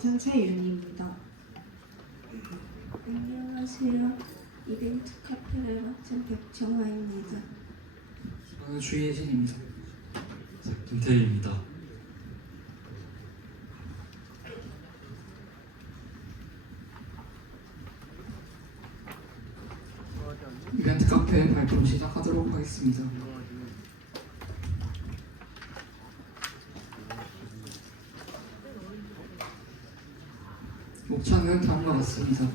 맡은 최윤희입니다. 안녕하세요. 이벤트 카페를 맡은 백정화입니다. 저는 주예진입니다. 김태희입니다. 이벤트 카페 발표 시작하도록 하겠습니다. 목차는 다음과 같습니다.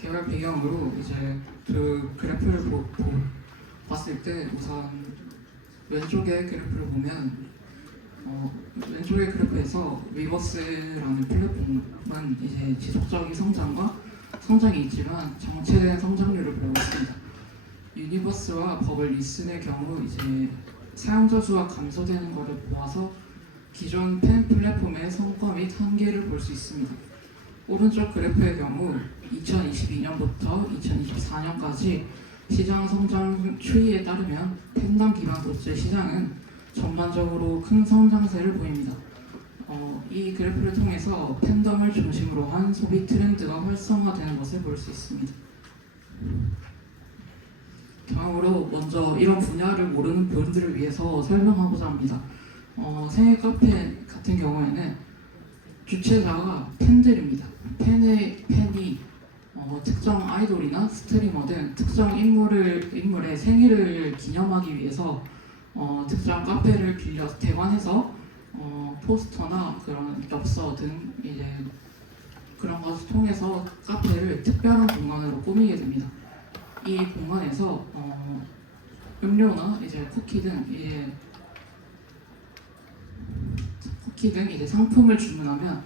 개발 배경으로 이제 그 그래프를 봤을 때 우선 왼쪽의 그래프를 보면 왼쪽의 그래프에서 위버스라는 플랫폼은 이제 지속적인 성장이 있지만 정체된 성장률을 보이고 있습니다. 유니버스와 버블 리슨의 경우 이제 사용자 수가 감소되는 것을 보아서 기존 팬 플랫폼의 성과 및 한계를 볼 수 있습니다. 오른쪽 그래프의 경우 2022년부터 2024년까지 시장 성장 추이에 따르면 팬덤 기반 굿즈 시장은 전반적으로 큰 성장세를 보입니다. 이 그래프를 통해서 팬덤을 중심으로 한 소비 트렌드가 활성화되는 것을 볼 수 있습니다. 다음으로 먼저 이런 분야를 모르는 분들을 위해서 설명하고자 합니다. 생일 카페 같은 경우에는 주최자가 팬들입니다. 팬이 특정 아이돌이나 스트리머 등 특정 인물의 생일을 기념하기 위해서 특정 카페를 빌려 대관해서 포스터나 그런 엽서 등 이제 그런 것을 통해서 카페를 특별한 공간으로 꾸미게 됩니다. 이 공간에서 음료나 이제 쿠키 등 이제 상품을 주문하면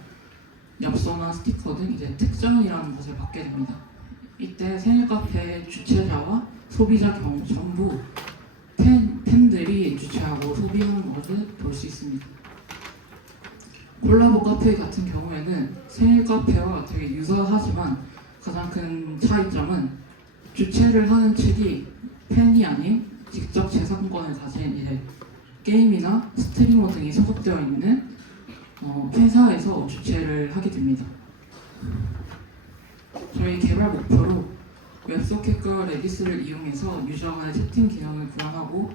엽서나 스티커 등 이제 특전이라는 것을 받게 됩니다. 이때 생일 카페 주최자와 소비자 경우 전부 팬들이 주최하고 소비하는 것을 볼 수 있습니다. 콜라보 카페 같은 경우에는 생일 카페와 되게 유사하지만 가장 큰 차이점은 주최를 하는 측이 팬이 아닌 직접 재산권을 가진 이제 게임이나 스트리머 등이 소속되어 있는 회사에서 주최를 하게 됩니다. 저희 개발 목표로 웹소켓과 레디스를 이용해서 유저 간의 채팅 기능을 구현하고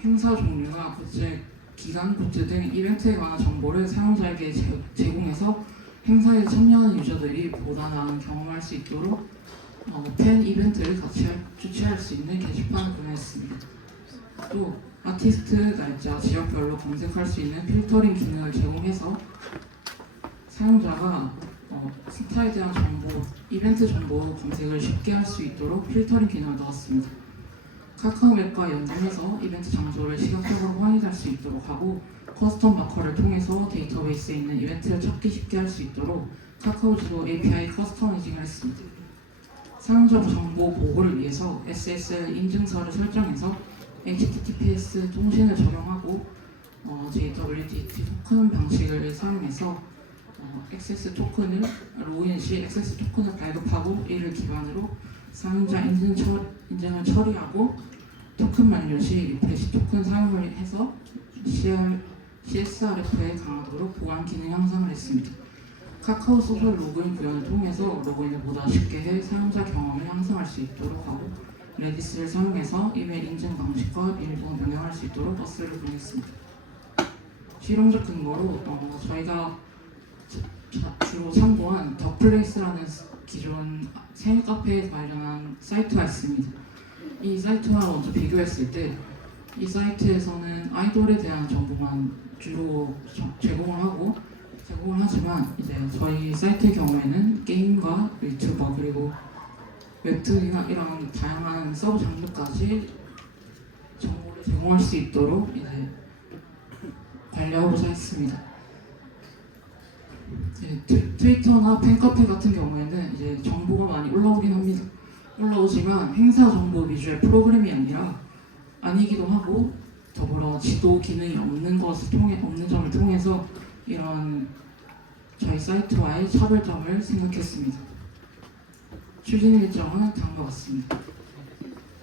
행사 종류나 굿즈, 기간 굿즈 등 이벤트에 관한 정보를 사용자에게 제공해서 행사에 참여하는 유저들이 보다 나은 경험을 할 수 있도록 팬 이벤트를 같이 주최할 수 있는 게시판을 구현했습니다. 또 아티스트 날짜, 지역별로 검색할 수 있는 필터링 기능을 제공해서 사용자가 스타에 대한 정보, 이벤트 정보 검색을 쉽게 할 수 있도록 필터링 기능을 넣었습니다. 카카오맵과 연동해서 이벤트 장소를 시각적으로 확인할 수 있도록 하고 커스텀 마커를 통해서 데이터베이스에 있는 이벤트를 찾기 쉽게 할 수 있도록 카카오 지도 API 커스터마이징을 했습니다. 사용자 정보 보호를 위해서 SSL 인증서를 설정해서 HTTPS 통신을 적용하고 JWT 토큰 방식을 사용해서 액세스 토큰을 로그인 시 액세스 토큰을 발급하고 이를 기반으로 사용자 인증을 처리하고 토큰 만료 시 리프레시 토큰 사용을 해서 CSRF의 강화도로 보안 기능 향상을 했습니다. 카카오 소셜 로그인 구현을 통해서 로그인을 보다 쉽게 해 사용자 경험을 향상할 수 있도록 하고 레디스를 사용해서 이메일 인증 방식과 일본 병행할 수 있도록 버스를 구현했습니다. 실용적 근거로 저희가 주로 참고한 더플레이스라는 기존 생일 카페에 관련한 사이트가 있습니다. 이 사이트와 먼저 비교했을 때 이 사이트에서는 아이돌에 대한 정보만 주로 제공을 하지만 이제 저희 사이트의 경우에는 게임과 유튜버 그리고 웹툰이나 이런 다양한 서브 장르까지 정보를 제공할 수 있도록 이제 관리하고자 했습니다. 트위터나 팬카페 같은 경우에는 이제 정보가 많이 올라오긴 합니다. 올라오지만 행사 정보 위주의 프로그램이 아니기도 하고 더불어 지도 기능이 없는 점을 통해서 이런 저희 사이트와의 차별점을 생각했습니다. 추진 일정은 다음과 같습니다.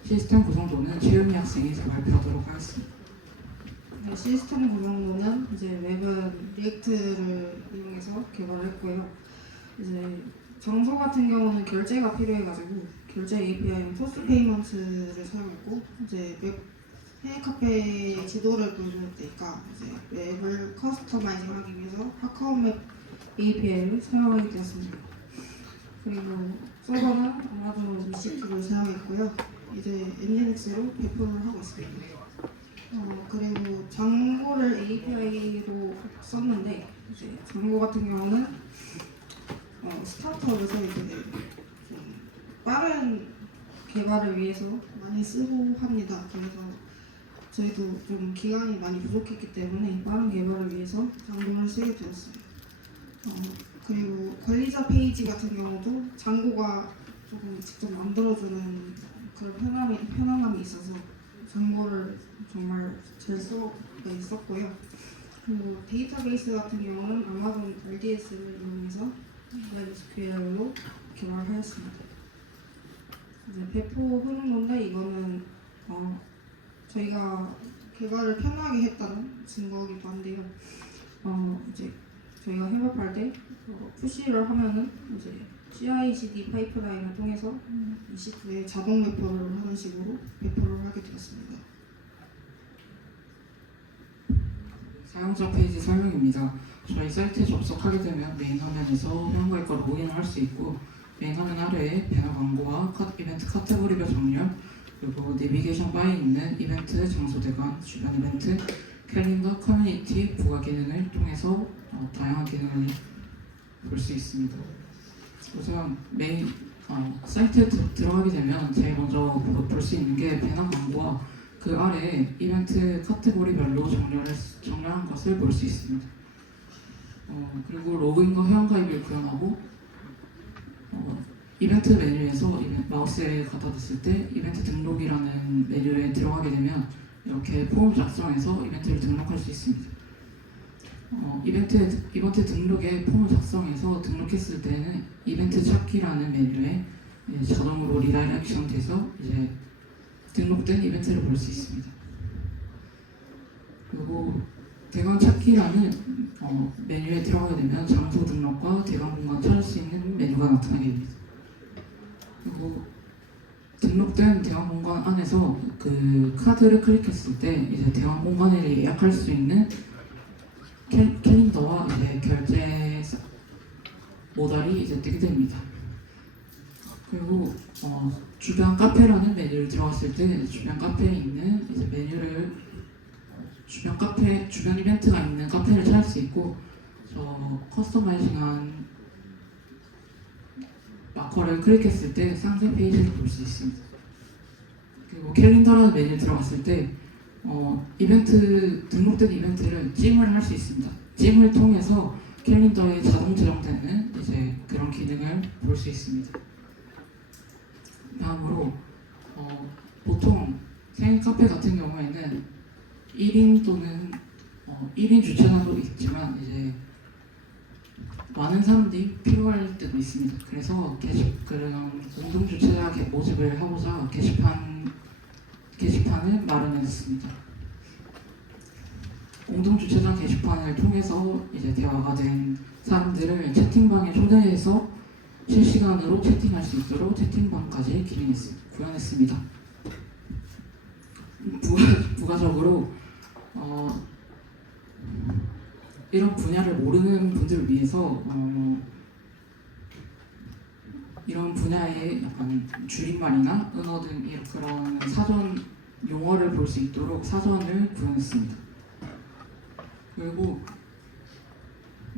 시스템 구성도는 최윤희 학생이 발표하도록 하겠습니다. 네, 시스템 구성도는 이제 웹은 리액트를 이용해서 개발했고요. 이제 장소 같은 경우는 결제가 필요해가지고 결제 API는 토스 페이먼트를 사용했고 이제 해외 카페 지도를 보여줄 때니까 이제 웹을 커스터마이징하기 위해서 카카오맵 API를 사용하게 되었습니다. 그리고 서버는 아마존 EC2를 사용했고요. 이제 엔진엑스로 배포를 하고 있습니다. 그리고 장고를 API로 썼는데 이제 장고 같은 경우는 스타트업에서 이제 좀 빠른 개발을 위해서 많이 쓰고 합니다. 그래서 저희도 좀 기간이 많이 부족했기 때문에 빠른 개발을 위해서 장고를 쓰게 되었어요. 그리고 관리자 페이지 같은 경우도 장고가 조금 직접 만들어주는 그런 편안함이 있어서 장고를 정말 잘 수가 있었고요. 그리고 데이터베이스 같은 경우는 아마존 RDS를 이용해서 MySQL로 개발하였습니다. 이제 배포 흐름인데 이거는 저희가 개발을 편하게 했다는 증거이기도 한데요. 이제 저희가 협업할 때 푸시를 하면은 이제 CI/CD 파이프라인을 통해서 EC2에 자동 배포를 하는 식으로 배포를 하게 되었습니다. 사용자 페이지 설명입니다. 저희 사이트에 접속하게 되면 메인 화면에서 회원가입 거를 로그인을 할 수 있고 메인 화면 아래에 배너 광고와 이벤트 카테고리별 정렬 그리고 내비게이션 바에 있는 이벤트 장소 대관, 주변 이벤트, 캘린더, 커뮤니티, 부가 기능을 통해서 다양한 기능을 볼 수 있습니다. 우선 메인 사이트에 들어가게 되면 제일 먼저 볼 수 있는 게 배너 광고와 그 아래 이벤트 카테고리별로 정렬한 것을 볼 수 있습니다. 그리고 로그인과 회원가입을 구현하고 이벤트 메뉴에서 마우스에 갖다 댔을 때 이벤트 등록이라는 메뉴에 들어가게 되면 이렇게 폼을 작성해서 이벤트를 등록할 수 있습니다. 이벤트 등록에 폼을 작성해서 등록했을 때는 이벤트 찾기라는 메뉴에 자동으로 리다이렉션 돼서 이제 등록된 이벤트를 볼 수 있습니다. 그리고 대관 찾기라는 메뉴에 들어가게 되면 장소 등록과 대관 공간 찾을 수 있는 메뉴가 나타나게 됩니다. 그리고 등록된 대관 공간 안에서 그 카드를 클릭했을 때 이제 대관 공간을 예약할 수 있는 캘린더와 이제 결제 모달이 이제 뜨게 됩니다. 그리고 주변 카페라는 메뉴를 들어갔을 때 주변 카페에 있는 이제 메뉴를 주변 이벤트가 있는 카페를 찾을 수 있고 저 커스터마이징한 마커를 클릭했을 때 상세 페이지를 볼 수 있습니다. 그리고 캘린더라는 메뉴에 들어갔을 때 등록된 이벤트를 찜을 할 수 있습니다. 찜을 통해서 캘린더에 자동 저장되는 이제 그런 기능을 볼 수 있습니다. 다음으로 보통 생일 카페 같은 경우에는 1인 또는 1인 주차장도 있지만 이제 많은 사람들이 필요할 때도 있습니다. 그래서 그런 공동 주차장 모집을 하고자 게시판을 마련했습니다. 공동 주차장 게시판을 통해서 이제 대화가 된 사람들을 채팅방에 초대해서 실시간으로 채팅할 수 있도록 채팅방까지 구현했습니다. 부가적으로 이런 분야를 모르는 분들을 위해서 이런 분야의 약간 줄임말이나 은어 등 그런 사전 용어를 볼 수 있도록 사전을 구현했습니다. 그리고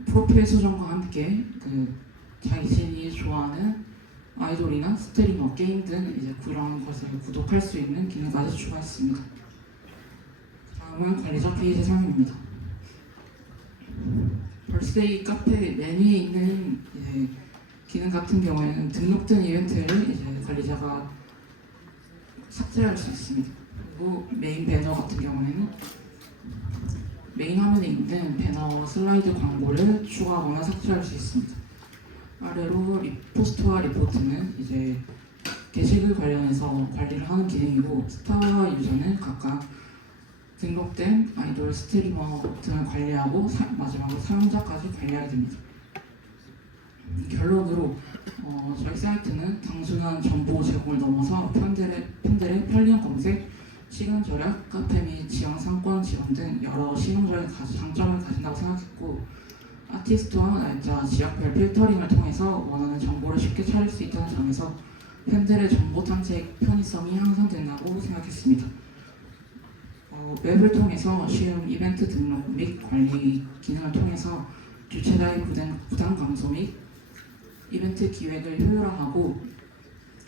프로필 수정과 함께 자신이 좋아하는 아이돌이나 스트리머, 게임 등 이제 그런 것을 구독할 수 있는 기능까지 추가했습니다. 다음은 관리자 페이지 설명입니다. 벌스데이 카페 메뉴에 있는 기능 같은 경우에는 등록된 이벤트를 이제 관리자가 삭제할 수 있습니다. 그리고 메인 배너 같은 경우에는 메인 화면에 있는 배너 슬라이드 광고를 추가하거나 삭제할 수 있습니다. 아래로 포스트와 리포트는 이제 게시글 관련해서 관리를 하는 기능이고 스타와 유저는 각각 등록된 아이돌 스트리머 등을 관리하고 마지막으로 사용자까지 관리하게 됩니다. 결론으로 저희 사이트는 단순한 정보 제공을 넘어서 팬들의 편리한 검색, 시간 절약, 카페 및 지원 상권 지원 등 여러 실용적인 장점을 가진다고 생각했고, 아티스트와 날짜, 지역별 필터링을 통해서 원하는 정보를 쉽게 찾을 수 있다는 점에서 팬들의 정보 탐색 편의성이 향상된다고 생각했습니다. 웹을 통해서 쉬운 이벤트 등록 및 관리 기능을 통해서 주최자의 부담 감소 및 이벤트 기획을 효율화하고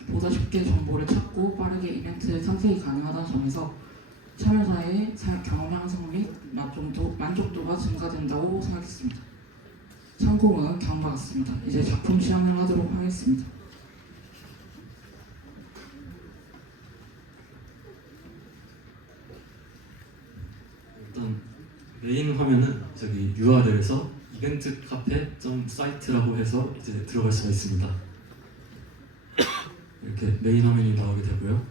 보다 쉽게 정보를 찾고 빠르게 이벤트 탐색이 가능하다는 점에서 참여자의 경험 향상 및 만족도가 증가된다고 생각했습니다. 참고문은 다음과 같습니다. 이제 작품 시연을 하도록 하겠습니다. 일단 메인 화면은 저기 URL에서 이벤트 카페 사이트라고 해서 이제 들어갈 수가 있습니다. 이렇게 메인 화면이 나오게 되고요.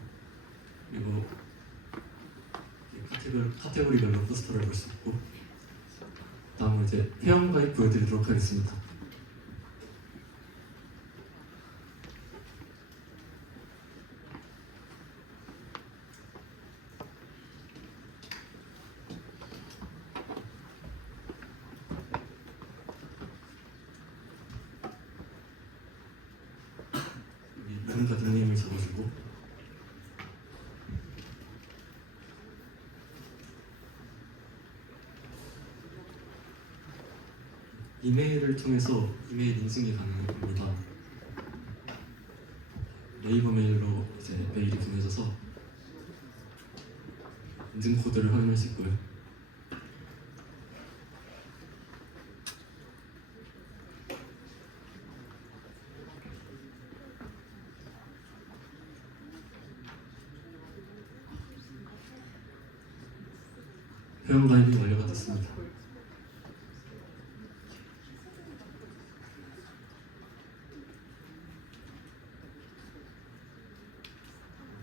그리고 카테고리별로 포스터를 볼 수 있고, 다음으로 이제 회원 가입 보여드리도록 하겠습니다. 누군가 닉네임을 적어주고, 이메일을 통해서 이메일 인증이 가능합니다. 네이버 메일로 이제 메일이 보내져서 인증 코드를 확인할 수 있고요. 회원 가입이 완료가 됐습니다.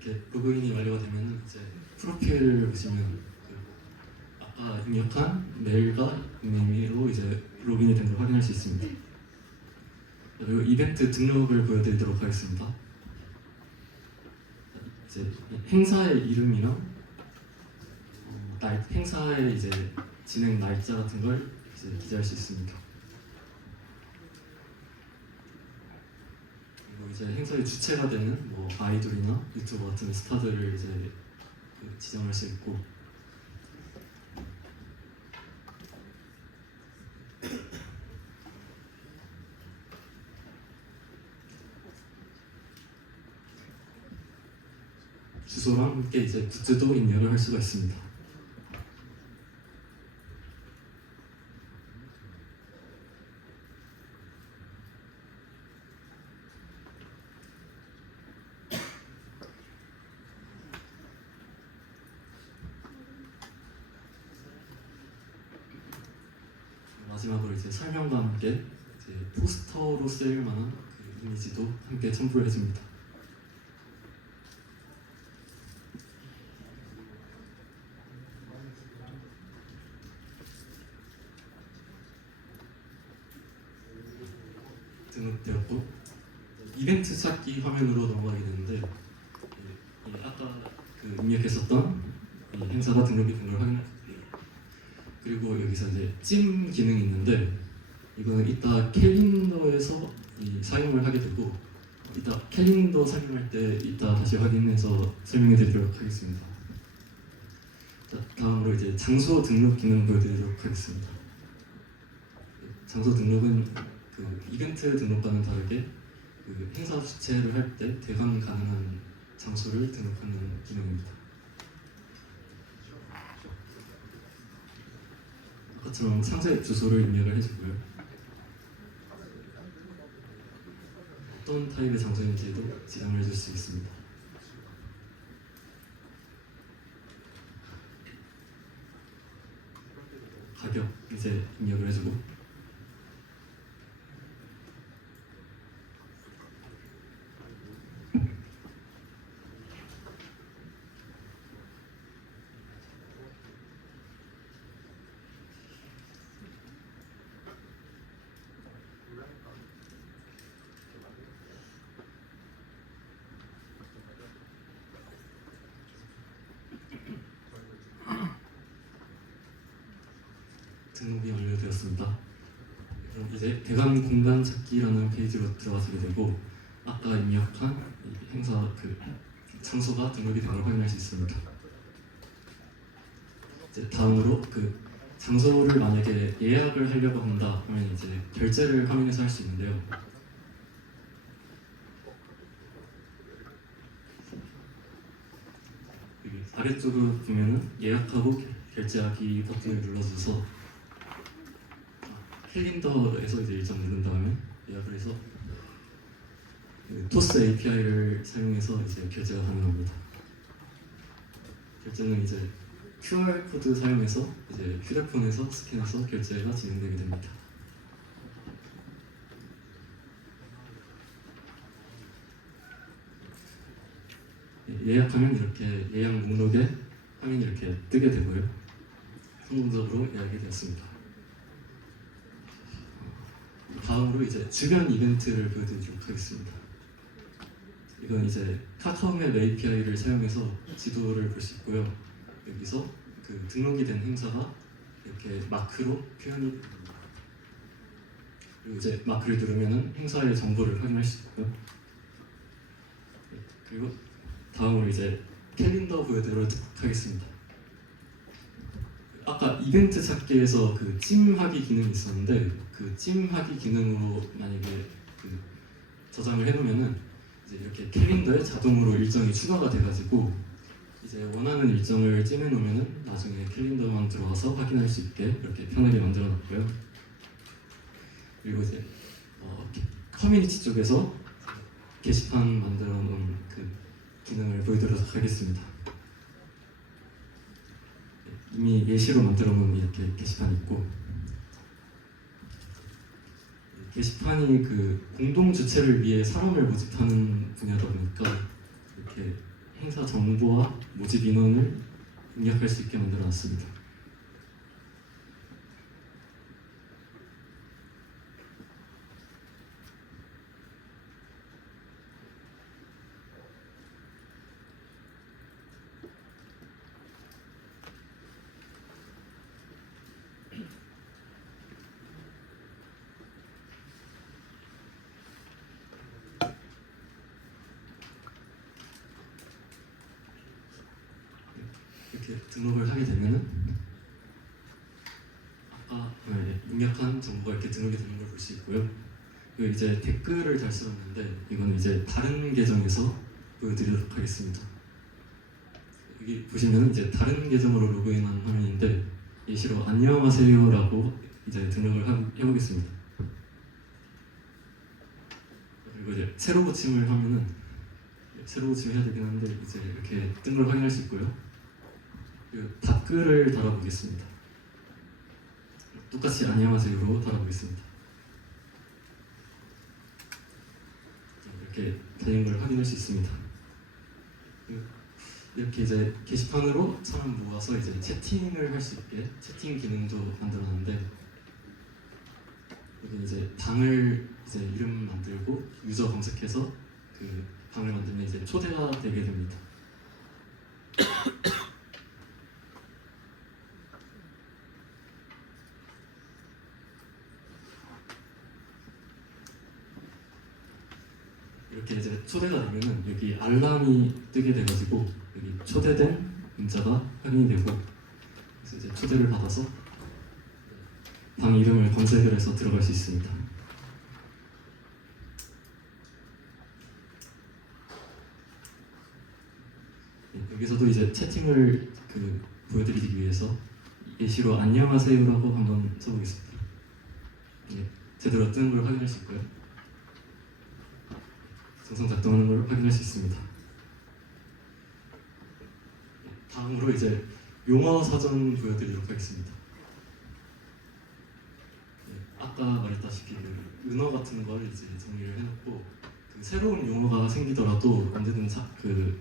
이렇게 로그인이 완료가 되면 이제 프로필을 보시면 아까 입력한 메일과 닉네임으로 이제 로그인이 된 걸 확인할 수 있습니다. 그리고 이벤트 등록을 보여드리도록 하겠습니다. 이제 행사의 이름이랑 행사의 이제 진행 날짜 같은 걸 이제 기재할 수 있습니다. 그리고 이제 행사의 주체가 되는 뭐 아이돌이나 유튜버 같은 스타들을 이제 지정할 수 있고, 주소랑 함께 이제 굿즈도 입력을 할 수가 있습니다. 마지막으로 이제 설명과 함께 이제 포스터로 쓰일 만한 그 이미지도 함께 첨부를 해줍니다. 등록되었고, 이벤트 찾기 화면으로 넘어가게 되는데, 아까 그 입력했었던 이 행사가 등록이 된 걸 확인할 수 있고요. 그리고 여기서 이제 찜 기능이 있는데, 이거는 이따 캘린더에서 사용을 하게 되고, 이따 캘린더 설명할 때 이따 다시 확인해서 설명해 드리도록 하겠습니다. 자, 다음으로 이제 장소 등록 기능 보여드리도록 하겠습니다. 장소 등록은 그 이벤트 등록과는 다르게 그 행사 주최를 할 때 대관 가능한 장소를 등록하는 기능입니다. 아까처럼 상세 주소를 입력을 해주고요. 어떤 타입의 장소인지도 지정을 해줄 수 있습니다. 가격 이제 입력을 해주고, 등록이 완료되었습니다. 그럼 이제 대관 공간 찾기라는 페이지로 들어가게 되고 아까 입력한 이 행사 그 장소가 등록이 된 걸 확인할 수 있습니다. 이제 다음으로 그 장소를 만약에 예약을 하려고 한다 하면 이제 결제를 화면에서 할 수 있는데요. 여기 아래쪽으로 보면은 예약하고 결제하기 버튼을 눌러줘서 캘린더에서 이제 일정 누른 다음에 예약을 해서 그 토스 API를 사용해서 이제 결제가 가능합니다. 결제는 이제 QR 코드 사용해서 이제 휴대폰에서 스캔해서 결제가 진행되게 됩니다. 예약하면 이렇게 예약 목록에 화면이 이렇게 뜨게 되고요. 성공적으로 예약이 되었습니다. 다음으로 이제 주변 이벤트를 보여드리도록 하겠습니다. 이건 이제 카카오맵 API를 사용해서 지도를 볼 수 있고요. 여기서 그 등록이 된 행사가 이렇게 마크로 표현이 됩니다. 그리고 이제 마크를 누르면은 행사의 정보를 확인할 수 있고요. 그리고 다음으로 이제 캘린더 보여드리도록 하겠습니다. 아까 이벤트 찾기에서 그 찜하기 기능이 있었는데 그 찜하기 기능으로 만약에 그 저장을 해놓으면은 이제 이렇게 캘린더에 자동으로 일정이 추가가 돼가지고 이제 원하는 일정을 찜해놓으면은 나중에 캘린더만 들어가서 확인할 수 있게 이렇게 편하게 만들어놨고요. 그리고 이제 커뮤니티 쪽에서 게시판 만들어놓은 그 기능을 보여드리도록 하겠습니다. 이미 예시로 만들어놓은 이렇게 게시판이 있고 게시판이 그 공동 주최를 위해 사람을 모집하는 분야다 보니까 이렇게 행사 정보와 모집 인원을 입력할 수 있게 만들어놨습니다. 이렇게 등록을 하게 되면은 아까 입력한 정보가 이렇게 등록이 되는 걸 볼 수 있고요. 그리고 이제 댓글을 달수었는데 이건 이제 다른 계정에서 보여드리도록 하겠습니다. 여기 보시면 이제 다른 계정으로 로그인한 화면인데 예시로 안녕하세요라고 이제 등록을 해보겠습니다. 그리고 이제 새로 고침을 하면은 새로 고침을 해야 되긴 한데 이제 이렇게 뜬 걸 확인할 수 있고요. 그리고 답글을 달아보겠습니다. 똑같이 안녕하세요로 달아보겠습니다. 이렇게 달린 걸 확인할 수 있습니다. 이렇게 이제 게시판으로 사람 모아서 이제 채팅을 할 수 있게 채팅 기능도 만들어놨는데 여기 이제 방을 이제 이름 만들고 유저 검색해서 그 방을 만들면 이제 초대가 되게 됩니다. 이렇게 이제 초대가 되면은 여기 알람이 뜨게 돼가지고 여기 초대된 문자가 확인이 되고 그래서 이제 초대를 받아서 방 이름을 검색을 해서 들어갈 수 있습니다. 여기서도 이제 채팅을 보여드리기 위해서 예시로 안녕하세요라고 한번 써보겠습니다. 제대로 뜨는 걸 확인할 수 있고요. 정상 작동하는 걸 확인할 수 있습니다. 다음으로 이제 용어 사전 보여드리도록 하겠습니다. 아까 말했다시피 그 은어 같은 걸 이제 정리를 해놓고 그 새로운 용어가 생기더라도 언제든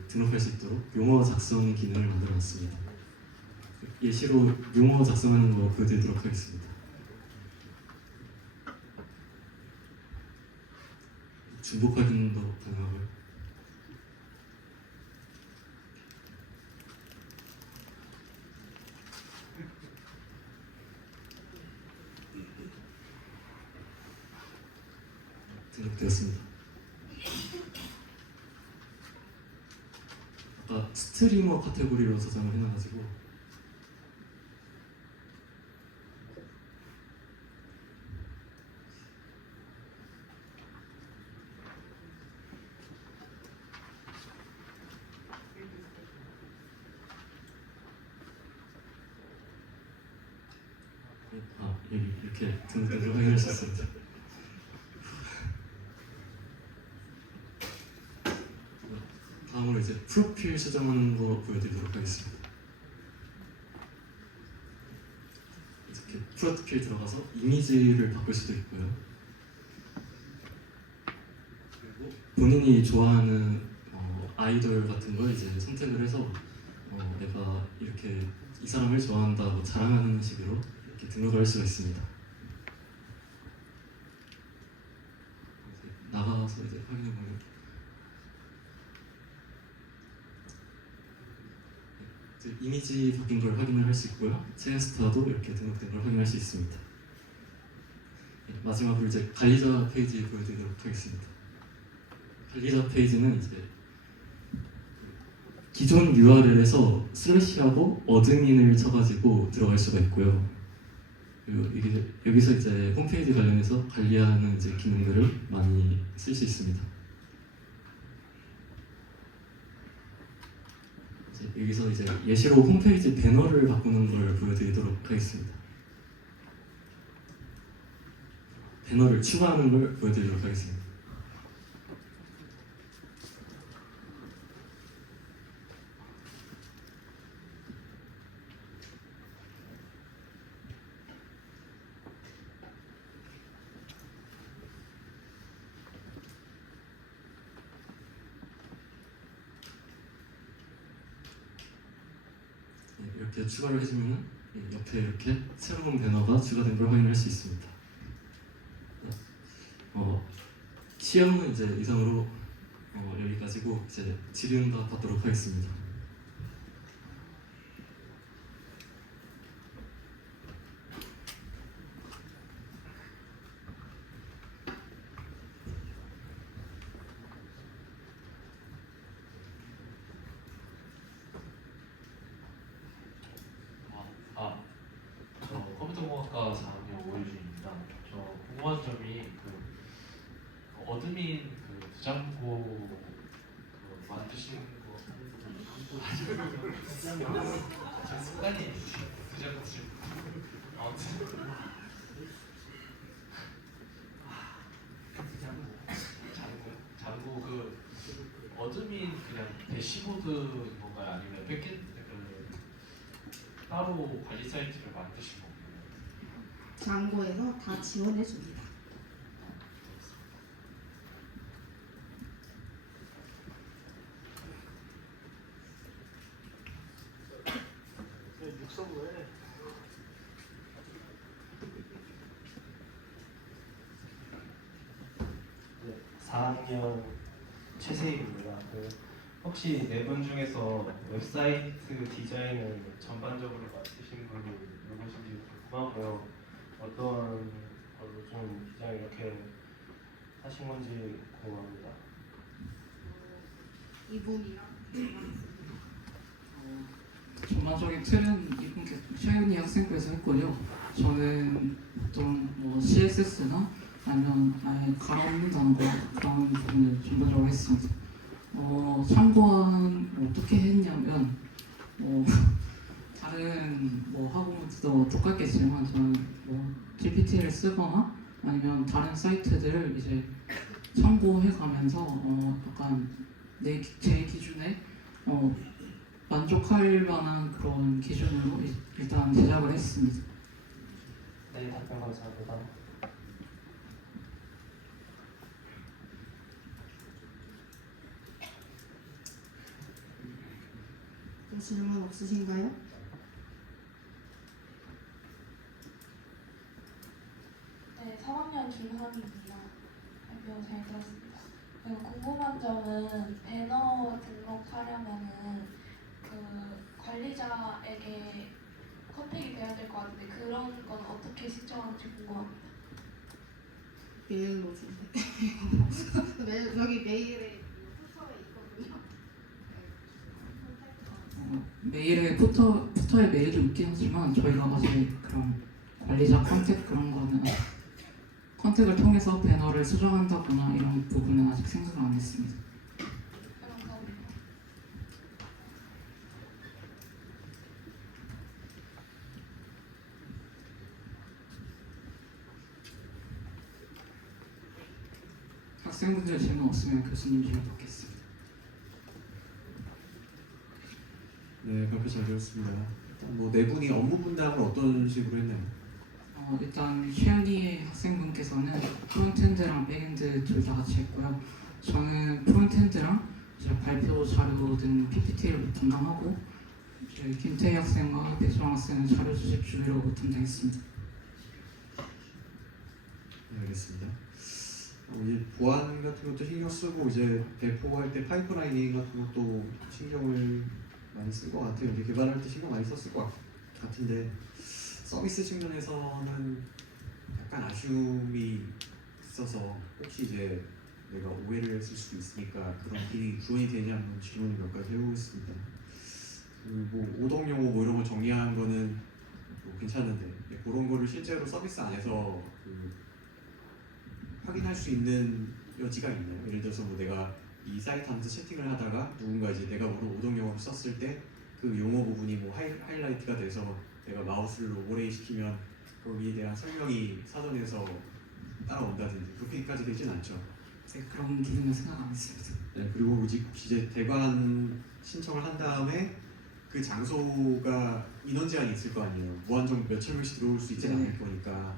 등록할 수 있도록 용어 작성 기능을 만들어놨습니다. 예시로 용어 작성하는 거 보여드리도록 하겠습니다. 중복 확인도 가능하고요. 등록되었습니다. 아까 스트리머 카테고리로 저장을 해놔가지고 여기 이렇게 등록된 걸 확인할 수 있습니다. 다음으로 이제 프로필 수정하는 거 보여드리도록 하겠습니다. 이렇게 프로필 들어가서 이미지를 바꿀 수도 있고요. 그리고 본인이 좋아하는 아이돌 같은 걸 이제 선택을 해서 내가 이렇게 이 사람을 좋아한다고 자랑하는 식으로 이렇게 등록을 할 수가 있습니다. 이제 나가서 이제 확인해 보면 이제 이미지 바뀐 걸 확인을 할 수 있고요. 체인스타도 이렇게 등록된 걸 확인할 수 있습니다. 마지막으로 이제 관리자 페이지 보여드리도록 하겠습니다. 관리자 페이지는 이제 기존 URL에서 슬래시하고 어드민을 쳐가지고 들어갈 수가 있고요. 그리고 여기서 이제 홈페이지 관련해서 관리하는 이제 기능들을 많이 쓸 수 있습니다. 여기서 이제 예시로 홈페이지 배너를 바꾸는 걸 보여드리도록 하겠습니다. 배너를 추가하는 걸 보여드리도록 하겠습니다. 이렇게 추가를 해주면 옆에 이렇게 새로운 배너가 추가된 걸 확인할 수 있습니다. 시험은 이제 이상으로 여기까지고 이제 질의응답 받도록 하겠습니다. 저 컴퓨터공학과 4학년 오유진입니다. 저 궁금한 점이 어드민 부장고 만드시는 거 제 습관이 부장고 아무튼 장고 어드민 그냥 대시보드인 건가요? 아니면 백엔드 따로 관리 사이트를 만드신 건가요? 장고에서 다 지원해 줍니다. 네, 4학년 최세입니다. 혹시 네 분 중에서 웹사이트 디자인을 전반적으로 맡으신 분이 누구신지 궁금하고요. 어떤 걸로 좀 디자인 이렇게 하신 건지 궁금합니다. 이분이랑 전반적인 틀은 이분 샤이니 학생부에서 했고요. 저는 어떤 CSS나 아니면 아예 갈아엎는 단어 그런 부분을 전반적으로 했습니다. 참고한 어떻게 했냐면 다른 학원들도 똑같겠지만 저는 GPT를 쓰거나 아니면 다른 사이트들을 이제 참고해가면서 약간 제 기준에 만족할 만한 그런 기준으로 일단 제작을 했습니다. 네, 답변 감사합니다. 또 질문 없으신가요? 네, 3학년 준하입니다. 발표 잘 들었습니다. 그리고 궁금한 점은 배너 등록하려면은 관리자에게 컨택이 돼야 될 것 같은데 그런 건 어떻게 신청하는지 궁금합니다. 메일로 주세요. 메일 여기 메일에 푸터에 있거든요. 메일에 푸터에 메일이 있긴 하지만 저희가 아직 그런 관리자 컨택 그런 거는 컨택을 통해서 배너를 수정한다거나 이런 부분은 아직 생각을 안 했습니다. 감사합니다. 학생분들 질문 없으면 교수님 질문 받겠습니다. 네, 발표 잘 들었습니다. 일단 뭐 네 분이 업무 분담을 어떤 식으로 했나요? 일단 최현희 학생분께서는 프론트엔드랑 백엔드 둘 다 같이 했고요. 저는 프론트엔드랑 이제 발표 자료 등 PPT를 담당하고 저희 김태희 학생과 백수랑 학생은 자료 수집 주의로 담당했습니다. 네, 알겠습니다. 이제 보안 같은 것도 신경 쓰고 이제 배포할 때 파이프라이닝 같은 것도 신경을 많이 쓸 것 같아요. 이제 개발할 때 신경 많이 썼을 것 같은데 서비스 측면에서는 약간 아쉬움이 있어서 혹시 이제 내가 오해를 했을 수도 있으니까 그런 기능이 구현이 되냐 한번 질문을 몇 가지 해보겠습니다. 뭐 오동 용어 뭐 이런 거 정리한 거는 뭐 괜찮은데 그런 거를 실제로 서비스 안에서 확인할 수 있는 여지가 있나요? 예를 들어서 뭐 내가 이 사이트 하면서 채팅을 하다가 누군가 이제 내가 모르는 오동 용어를 썼을 때 그 용어 부분이 뭐 하이라이트가 돼서 내가 마우스를 오버레이 시키면 거기에 대한 설명이 사전에서 따라온다든지 그렇게까지 되진 않죠. 네, 그런 기능은 생각 안 했습니다. 네, 그리고 이제 대관 신청을 한 다음에 그 장소가 인원 제한이 있을 거 아니에요. 무한정 몇천 명씩 들어올 수 있지는 않을 거니까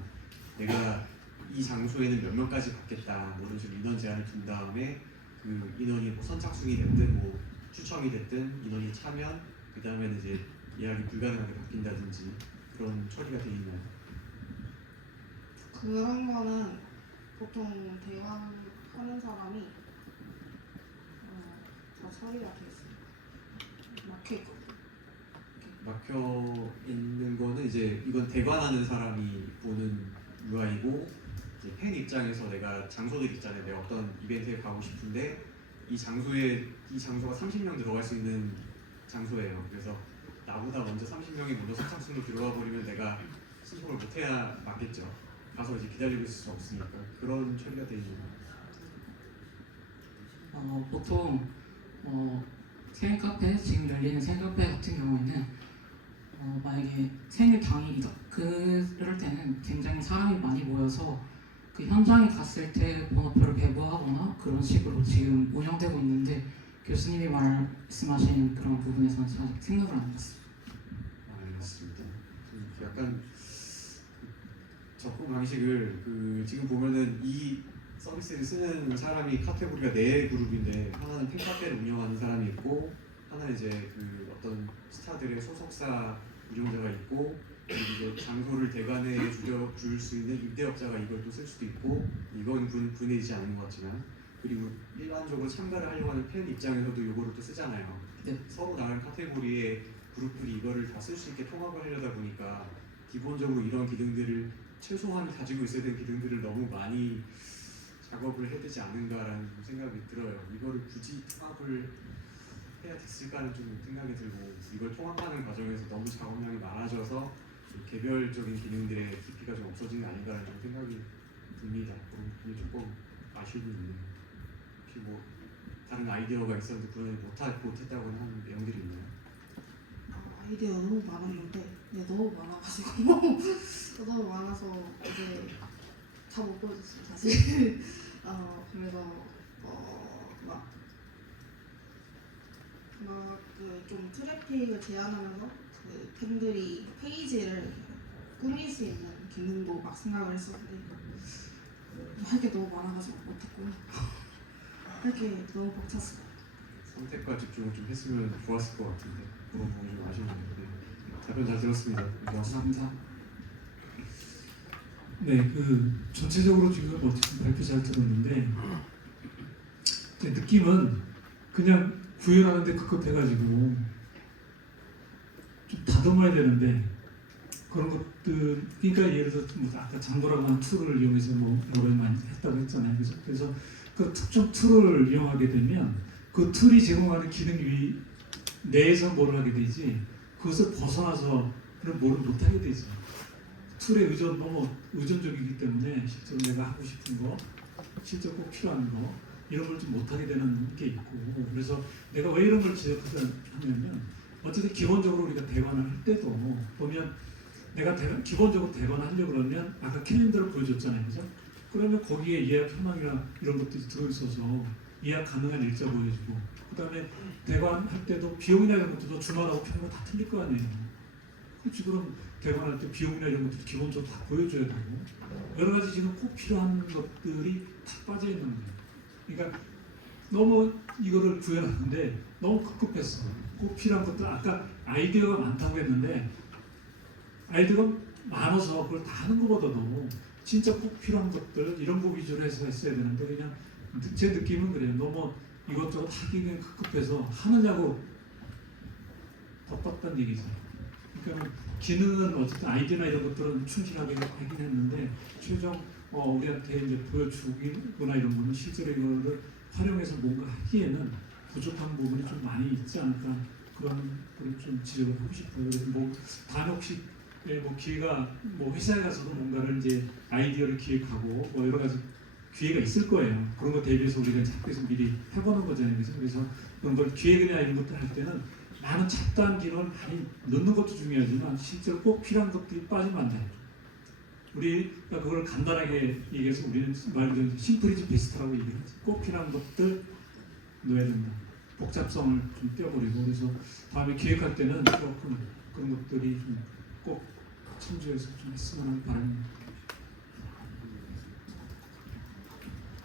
내가 이 장소에는 몇 명까지 받겠다 뭐 이런 식으로 인원 제한을 둔 다음에 그 인원이 뭐 선착순이 됐든 뭐 추첨이 됐든 인원이 차면 그 다음에는 이제 예약이 불가능하게 바뀐다든지 그런 처리가 돼 있나요? 그런 거는 보통 대화하는 사람이 다 처리가 돼 있어요. 막혀 있거든요. 막혀 있는 거는 이제 이건 대관하는 사람이 보는 UI고 이제 팬 입장에서 내가 장소들 있잖아요. 내가 어떤 이벤트에 가고 싶은데 이 장소가 30명 들어갈 수 있는 장소예요. 그래서 나보다 먼저 30명이 먼저 선착순으로 들어와 버리면 내가 신청을 못해야 맞겠죠. 가서 이제 기다리고 있을 수 없으니까 그런 처리가 돼 있는 거예요. 보통 생일 카페 지금 열리는 생일 카페 같은 경우에는 만약에 생일 당일이다 그럴 때는 굉장히 사람이 많이 모여서 그 현장에 갔을 때 번호표를 배부하거나 그런 식으로 지금 운영되고 있는데 교수님이 말씀하신 그런 부분에서는 아직 생각을 안 해봤어요. 알겠습니다. 약간 접근 방식을 지금 보면은 이 서비스를 쓰는 사람이 카테고리가 네 그룹인데 하나는 팬카페를 운영하는 사람이 있고 하나는 이제 어떤 스타들의 소속사 운영자가 있고 그리고 이제 장소를 대관해 줄 수 있는 임대업자가 이걸 또 쓸 수도 있고 이건 분해지지 않은 것 같지만 그리고 일반적으로 참가를 하려고 하는 팬 입장에서도 이거를 또 쓰잖아요. 네. 서로 다른 카테고리의 그룹들이 이거를 다 쓸 수 있게 통합을 하려다 보니까 기본적으로 이런 기능들을 최소한 가지고 있어야 되는 기능들을 너무 많이 작업을 해야 되지 않은가라는 좀 생각이 들어요. 이거를 굳이 통합을 해야 됐을까는 좀 생각이 들고 이걸 통합하는 과정에서 너무 작업량이 많아져서 개별적인 기능들의 깊이가 좀 없어지는 게 아닌가라는 좀 생각이 듭니다. 그런 부분이 조금 아쉬움이 있네요. 혹시 뭐 다른 아이디어가 있었는데 그걸 못했다고 하는 내용들이 있나요? 아이디어 너무 많았는데 너무 많아가지고 너무 많아서 이제 다 못 보여줬어요 사실. 그래서 좀 트래픽을 제한하면서 그 팬들이 페이지를 꾸밀 수 있는 기능도 막 생각을 했었는데 할 게 너무 많아가지고 못했고 할 게 너무 벅찼어요. 선택과 집중을 좀 했으면 좋았을 것 같은데 그런 부분이 좀 아쉽네요. 답변 잘 들었습니다. 고맙습니다. 감사합니다. 네, 전체적으로 지금 어쨌든 발표 잘 들었는데 제 느낌은 그냥 구현하는데 급급해가지고 좀 다듬어야 되는데 그런 것들 그러니까 예를 들어 뭐 아까 장고라고 하는 툴을 이용해서 뭐 여러 번 많이 했다고 했잖아요. 그래서 그 특정 툴을 이용하게 되면 그 툴이 제공하는 기능 내에서 뭘 하게 되지 그것을 벗어나서 그런 뭘 못하게 되지. 툴에 너무 의존적이기 때문에 실제로 내가 하고 싶은 거, 실제로 꼭 필요한 거 이런 걸 좀 못하게 되는 게 있고 그래서 내가 왜 이런 걸 지적하냐면 어쨌든 기본적으로 우리가 대관을 할 때도 보면 내가 기본적으로 대관을 하려고 그러면 아까 캘린더를 보여줬잖아요. 그죠? 그러면 거기에 예약 현황이나 이런 것들이 들어있어서 예약 가능한 일자 보여주고 그 다음에 대관할 때도 비용이나 이런 것들도 주말하고 평일 다 틀릴 거 아니에요. 그렇지 그럼 대관할 때 비용이나 이런 것들 기본적으로 다 보여줘야 되고 여러 가지 지금 꼭 필요한 것들이 다 빠져 있는 거예요. 그러니까 너무 이거를 구해놨는데 너무 급급했어. 꼭 필요한 것들 아까 아이디어가 많다고 했는데 아이디어가 많아서 그걸 다 하는 것보다도 진짜 꼭 필요한 것들 이런 거 위주로 해서 했어야 되는데 그냥 제 느낌은 그래요. 너무 이것저것 하기는 급급해서 하느냐고 덮었다는 얘기죠. 그러니까 기능은 어쨌든 아이디어나 이런 것들은 충실하게 하긴 했는데 최종 우리한테 이제 보여주기거나 이런 거는 실제로 이거를 활용해서 뭔가 하기에는 부족한 부분이 좀 많이 있지 않을까 그런 걸 좀 지적을 하고 싶어요. 그래서 뭐 다음에 혹시 뭐 기회가 뭐 회사에 가서도 뭔가를 이제 아이디어를 기획하고 뭐 여러 가지 기회가 있을 거예요. 그런 거 대비해서 우리가 학교에서 미리 해보는 거잖아요. 그래서 그런 걸 기획이나 이런 것들 할 때는 많은 첨단 기능을 많이 넣는 것도 중요하지만 실제로 꼭 필요한 것들이 빠지면 안 돼요. 우리가 그걸 간단하게 얘기해서 우리는 말 그대로 심플이지 베스트라고 얘기를 하지. 꼭 필요한 것들 넣어야 된다. 복잡성을 좀 떼어버리고 그래서 다음에 기획할 때는 조금 그런 것들이 좀 꼭 참조해서 좀 했으면 하는 바람입니다.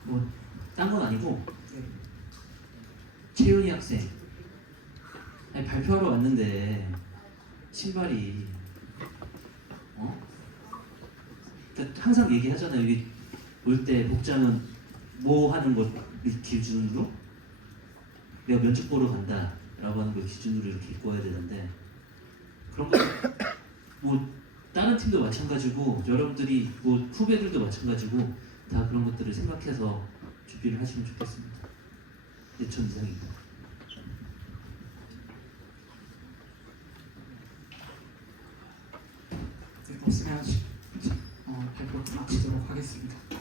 뭐 딴 건 아니고 채윤이 학생 아니, 발표하러 왔는데 신발이 그러니까 항상 얘기하잖아요. 여기 올 때 복장은 뭐 하는 것 기준으로 내가 면접 보러 간다라고 하는 걸 기준으로 이렇게 입고 와야 되는데 그런 거 뭐 다른 팀도 마찬가지고 여러분들이 뭐 후배들도 마찬가지고 다 그런 것들을 생각해서 준비를 하시면 좋겠습니다. 예천 이상입니다. 네, 없으면 발표 마치도록 하겠습니다.